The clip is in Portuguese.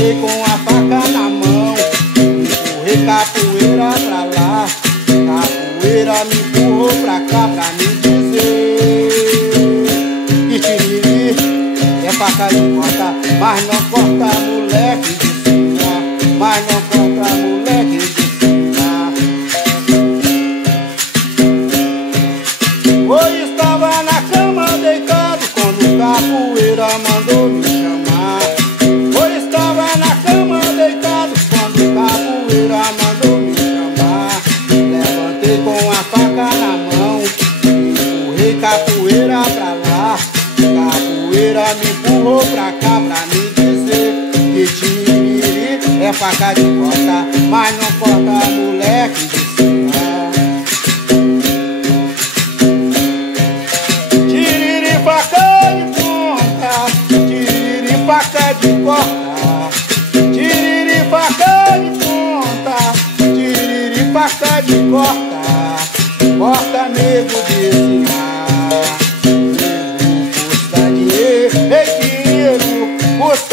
levantei com a faca na mão, empurrei capoeira pra lá, capoeira me empurrou pra cá pra me dizer que tiriri é faca de cortar, mas não corta moleque de cima, mas não corta moleque de cima. Hoje estava na cama deitado quando o capoeira mandou me chamar. Hoje estava na cama deitado quando o capoeira mandou me chamar. Levantei com a faca na mão, empurrei capoeira pra lá, capoeira me empurrou pra cá pra me dizer que tiriri é faca de cortar, mas não corta moleque de cima. Faca de ponta, tiriri faca de cortar, tiriri faca de ponta, tiriri faca de cortar, corta nego desenhar, nego custa dinheiro, dinheiro custa